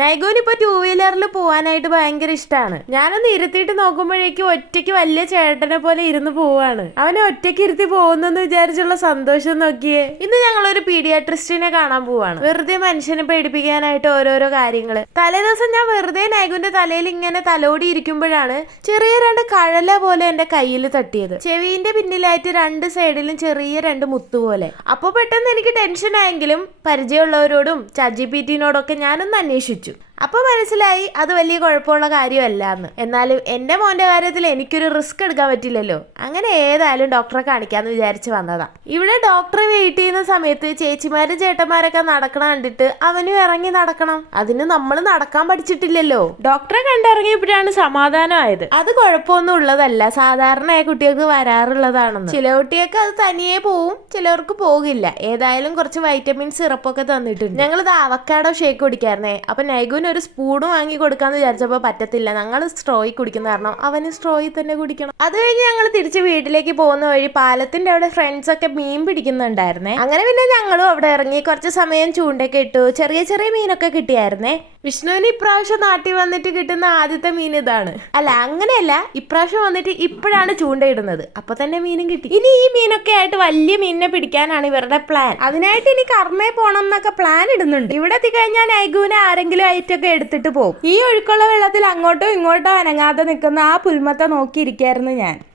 നൈഗോന് ഇപ്പൊ 2 വീലറിൽ പോവാനായിട്ട് ഭയങ്കര ഇഷ്ടമാണ്. ഞാനൊന്ന് ഇരുത്തിയിട്ട് നോക്കുമ്പോഴേക്കും ഒറ്റയ്ക്ക് വലിയ ചേട്ടനെ പോലെ ഇരുന്ന് പോവാണ്. അവനെ ഒറ്റയ്ക്ക് ഇരുത്തി പോകുന്നെന്ന് വിചാരിച്ചുള്ള സന്തോഷം നോക്കിയേ. ഇന്ന് ഞങ്ങളൊരു പീഡിയാട്രിസ്റ്റിനെ കാണാൻ പോവാണ്. വെറുതെ മനുഷ്യനെ പേടിപ്പിക്കാനായിട്ട് ഓരോരോ കാര്യങ്ങള്. തലേദിവസം ഞാൻ വെറുതെ നൈഗുന്റെ തലയിൽ ഇങ്ങനെ തലോടി ഇരിക്കുമ്പോഴാണ് ചെറിയ 2 കഴല പോലെ എന്റെ കയ്യിൽ തട്ടിയത്. ചെവിന്റെ പിന്നിലായിട്ട് 2 സൈഡിലും ചെറിയ 2 മുത്തു പോലെ. അപ്പൊ പെട്ടെന്ന് എനിക്ക് ടെൻഷൻ ആയെങ്കിലും പരിചയമുള്ളവരോടും ChatGPT-നോടൊക്കെ ഞാനൊന്ന് അന്വേഷിച്ചു. അപ്പൊ മനസ്സിലായി അത് വലിയ കുഴപ്പമുള്ള കാര്യമല്ല എന്ന്. എന്നാലും എന്റെ മോന്റെ കാര്യത്തിൽ എനിക്കൊരു റിസ്ക് എടുക്കാൻ പറ്റില്ലല്ലോ. അങ്ങനെ ഏതായാലും ഡോക്ടറെ കാണിക്കാന്ന് വിചാരിച്ച് വന്നതാ. ഇവിടെ ഡോക്ടറെ വെയിറ്റ് ചെയ്യുന്ന സമയത്ത് ചേച്ചിമാരും ചേട്ടന്മാരൊക്കെ നടക്കണ കണ്ടിട്ട് അവനും ഇറങ്ങി നടക്കണം. അതിന് നമ്മൾ നടക്കാൻ പഠിച്ചിട്ടില്ലല്ലോ. ഡോക്ടറെ കണ്ടിറങ്ങിയപ്പോഴാണ് സമാധാനമായത്. അത് കുഴപ്പമൊന്നും ഉള്ളതല്ല, സാധാരണ കുട്ടികൾക്ക് വരാറുള്ളതാണെന്ന്. ചില കുട്ടികൾക്ക് അത് തനിയെ പോവും, ചിലവർക്ക് പോകില്ല. ഏതായാലും കുറച്ച് വൈറ്റമിൻ സിറപ്പൊക്കെ തന്നിട്ടുണ്ട്. ഞങ്ങളിത് അവക്കാഡോ ഷേക്ക് കുടിക്കായിരുന്നേ. അപ്പൊ നൈഗുൻ ഒരു സ്പൂണ് വാങ്ങി കൊടുക്കാന്ന് വിചാരിച്ചപ്പോ പറ്റത്തില്ല. ഞങ്ങൾ സ്ട്രോയിൽ കുടിക്കുന്ന കാരണം അവന് സ്ട്രോയിൽ തന്നെ കുടിക്കണം. അത് കഴിഞ്ഞ് ഞങ്ങൾ തിരിച്ച് വീട്ടിലേക്ക് പോകുന്ന വഴി പാലത്തിന്റെ അവിടെ ഫ്രണ്ട്സ് ഒക്കെ മീൻ പിടിക്കുന്നുണ്ടായിരുന്നേ. അങ്ങനെ പിന്നെ ഞങ്ങളും അവിടെ ഇറങ്ങി കുറച്ച് സമയം ചൂണ്ടൊക്കെ ഇട്ടു. ചെറിയ ചെറിയ മീനൊക്കെ കിട്ടിയായിരുന്നേ. വിഷ്ണുവിന് ഇപ്രാവശ്യം നാട്ടിൽ വന്നിട്ട് കിട്ടുന്ന ആദ്യത്തെ മീൻ ഇതാണ്. അല്ല, അങ്ങനെയല്ല, ഇപ്രാവശ്യം വന്നിട്ട് ഇപ്പോഴാണ് ചൂണ്ടയിടുന്നത്. അപ്പൊ തന്നെ മീനും കിട്ടി. ഇനി ഈ മീനൊക്കെ ആയിട്ട് വലിയ മീനിനെ പിടിക്കാനാണ് ഇവരുടെ പ്ലാൻ. അതിനായിട്ട് ഇനി കർമ്മേ പോണം എന്നൊക്കെ പ്ലാൻ ഇടുന്നുണ്ട്. ഇവിടെ എത്തിക്കഴിഞ്ഞാൽ നൈഗുവിനെ ആരെങ്കിലും ആയിട്ടൊക്കെ എടുത്തിട്ട് പോകും. ഈ ഒഴുക്കുള്ള വെള്ളത്തിൽ അങ്ങോട്ടോ ഇങ്ങോട്ടോ അനങ്ങാതെ നിൽക്കുന്ന ആ പുൽമത്തെ നോക്കിയിരിക്കായിരുന്നു ഞാൻ.